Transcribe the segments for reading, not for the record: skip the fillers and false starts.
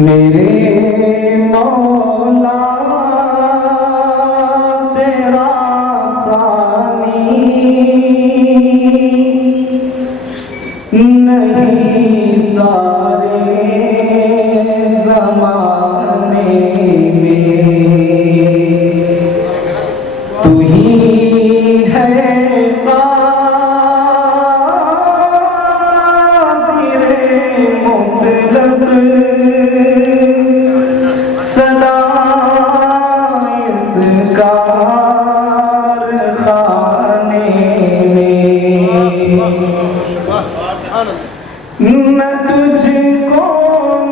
मेरे मौला तेरा सानी नहीं सारे ज़माने में तू ही है क़ादिर मुतलक सदा इस कारखाने में न तुझको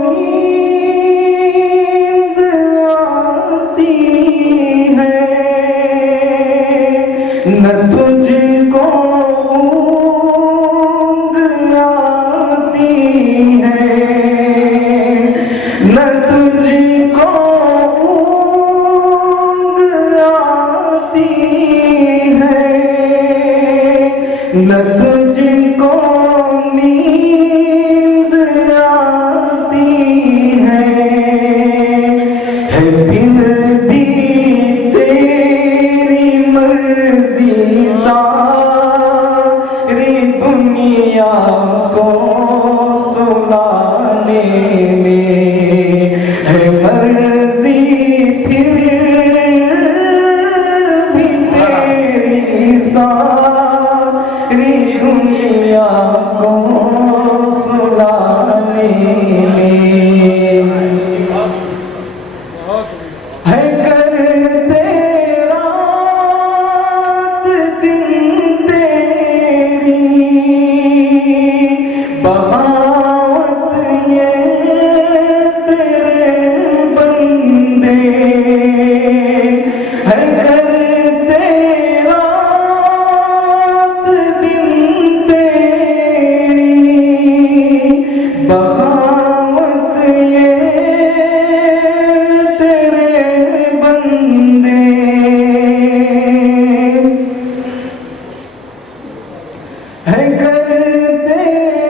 नींद आती है न तुझको ऊँघ आती है न तुझको ऊँघ आती है न तुझको नींद आती है फिर भी तेरी मर्जी सारी दुनिया को सुनाने में है मर्जी फिर भी तेरी सारी दुनिया को सुनाने में है करते रात दिन तेरी बगावत ये तेरे बंदे है करते रात दिन तेरी बगावत ये तेरे बंदे है करते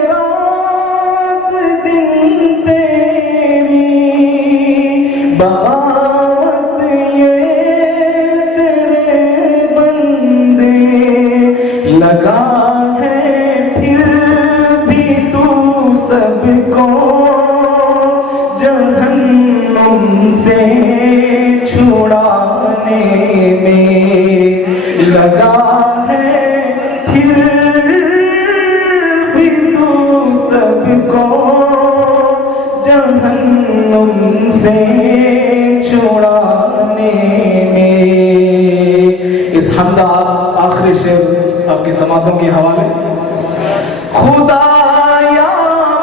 रात दिन तेरी बगावत ये तेरे बंदे लगा है फिर भी तू सबको जहन्नुम से छुड़ाने में लगा है फिर भी तू सबको जहन्नुम से छुड़ाने में। इस हमदा आखिरी शेर आपकी समातों के हवाले। खुदाया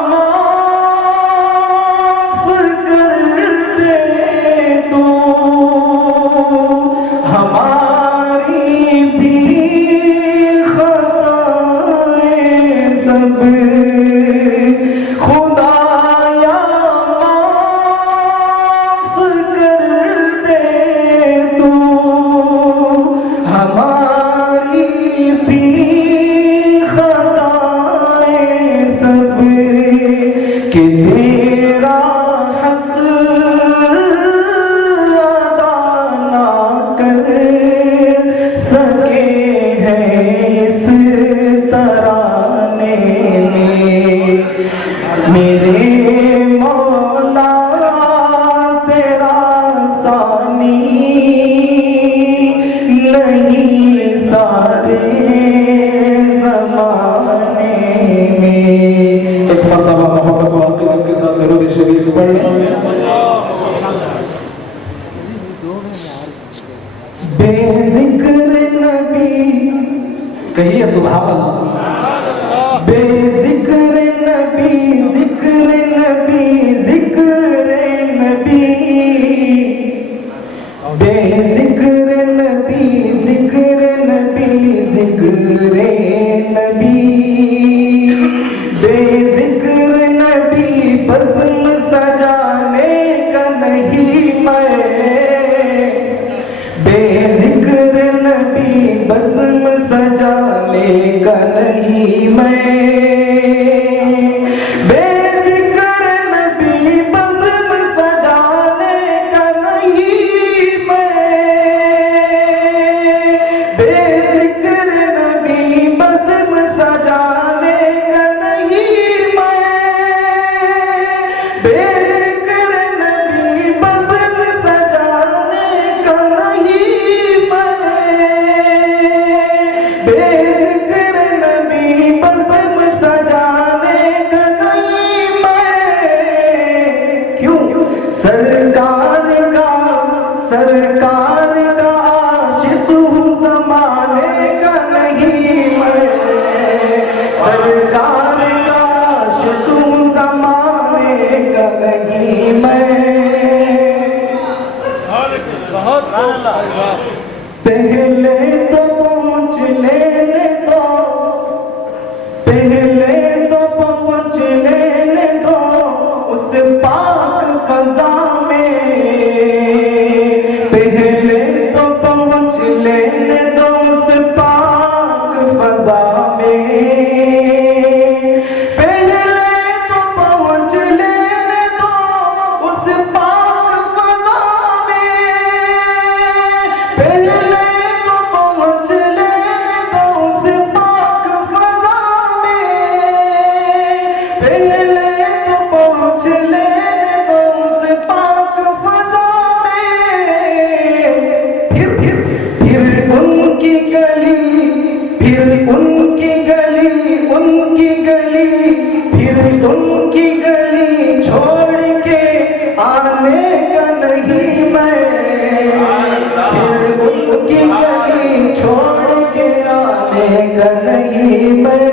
माफ कर दे तू हमारी भी खताएं सब खुदाया माफ कर दे तू हमारी भी खताएं सब कि तेरा हक अदा ना कर सके हैं इस तराने में मेरे मौला तेरा सानी नहीं सारे ज़माने में। एक मर्तबा मोहब्बत व अक़ीदत के साथ दरूद शरीफ पढ़ लें। बेज़िक्र नबी कहिए सुभान अल्लाह। बेज़िक्र नबी ज़िक्र नबी ज़िक्र नबी बेज़िक्र नबी ज़िक्र नबी ज़िक्र नबी बेज़िक्र नबी बज़्म सजाने का नहीं मैं बेज़िक्र नबी बज़्म सजाने का नहीं मैं बेज़िक्र नबी बज़्म सरकार का आशिक हूँ ज़माने का नहीं मैं, सरकार का आशिक हूँ ज़माने का नहीं मैं। पहले तो पहुँच लेने दो, पहले तो पहुँच लेने दो उस पाक फजा में, पहले तो पहुँच लेने दो उस पाक फजा में, पहले तो पहुँच लेने दो उस पाक फजा में, पहले तो पहुँच लेने दो उस पाक फजा में, पहले तो पहुँच लेने दो उस पाक फजा में। फिर उनकी गली, फिर उनकी गली, उनकी गली, फिर उनकी गली छोड़ के आने का नहीं मैं, फिर उनकी गली छोड़ के आने का नहीं मैं।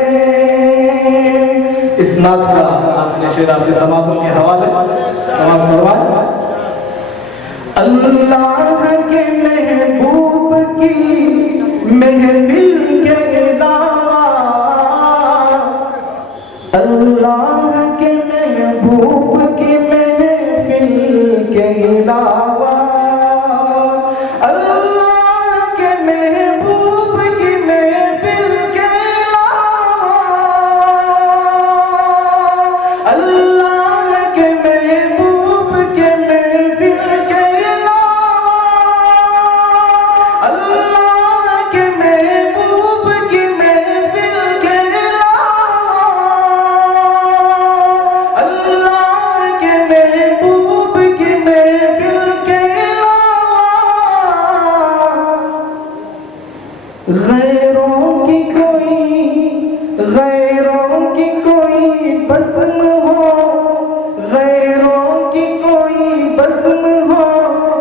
इस नात का आपने शेर आपके समातों के हवाले समात फरमाया। अल्लाह के महबूब की महफिल के अलावा, अल्लाह के महबूब की महफिल के अलावा, अल्लाह के महबूब की महफिल के अलावा, अल्लाह के महबूब के महफिल के अलावा, अल्लाह के महबूब की महफिल के अलावा, अल्लाह के महबूब की महफिल के अलावा, गैरों की कोई, गैरों की कोई बस्म हो, गैरों की कोई बस्म हो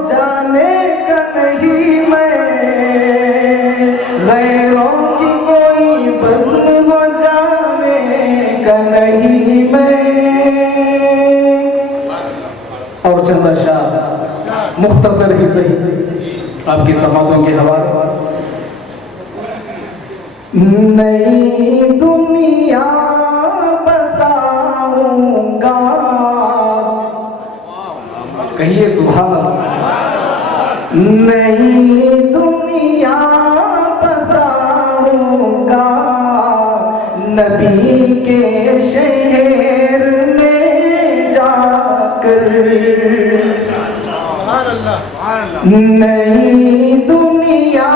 जाने का नहीं मैं, गैरों की कोई बस्म हो जाने का नहीं मैं। और चंदा शाह मुख्तसर ही सही आपकी समातों के हवाले। नई दुनिया बसाऊंगा, कहिए सुभान अल्लाह। नई दुनिया बसाऊंगा, नबी के शहर में जाकर, नई दुनिया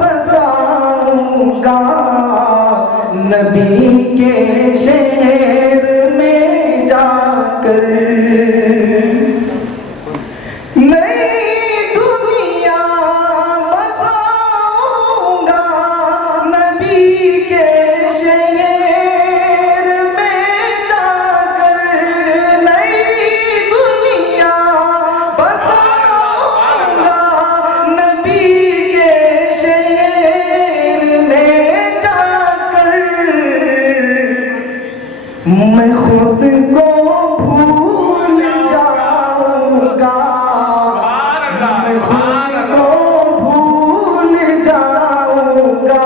बसाऊंगा, नबी के शहर में जाकर, नई दुनिया बसाऊंगा, नबी के शहर में जाकर, नई दुनिया बसाऊंगा, नबी के शहर में जाकर, मैं खुद को भूल जाऊंगा, मैं खुद को भूल जाऊंगा,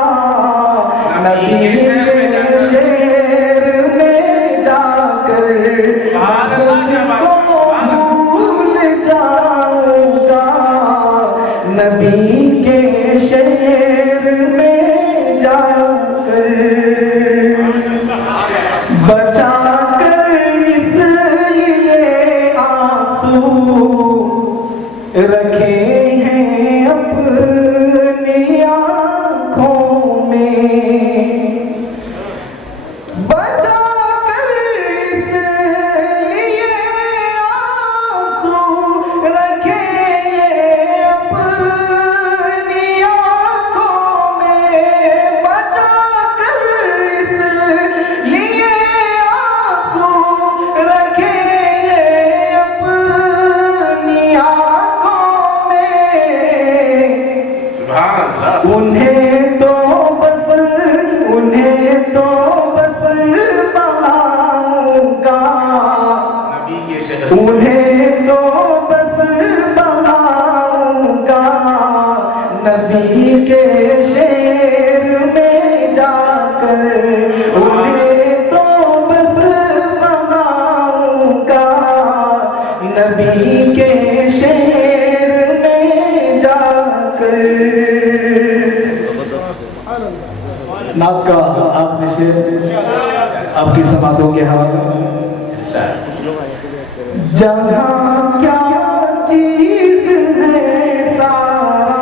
नबी के शहर में जाकर, खुद को भूल जाऊंगा, नबी के शहर में जाकर, बचा कर इसलिए आंसू रखे हैं अपनी आँखों में, बचा कर इसलिए आंसू रखे हैं अपनी आँखों में, बचा कर इसलिए आंसू रखे हैं अपनी आँखों में। नात का आखिरी शेर आपकी समातों के हवाले। जहाँ क्या चीज है सारा,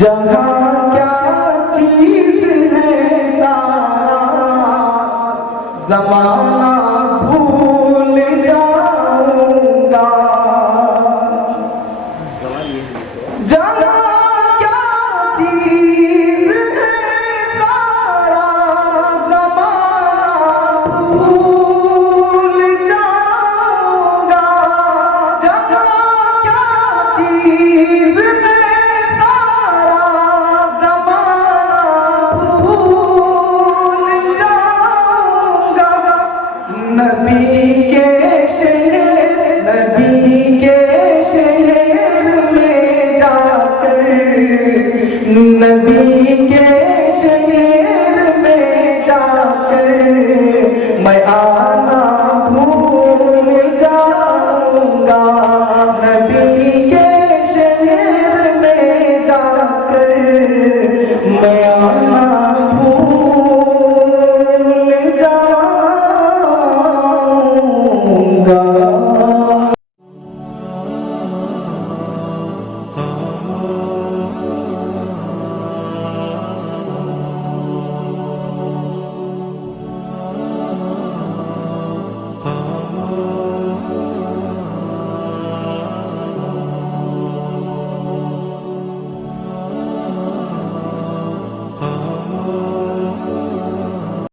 जहाँ क्या चीज है सारा, ज़माना भूल जाऊंगा। जहाँ क्या चीज है सारा, ज़माना भूल जाऊंगा। जहाँ क्या चीज है सारा, ज़माना भूल जाऊंगा। नबी के शहर में जाकर, नबी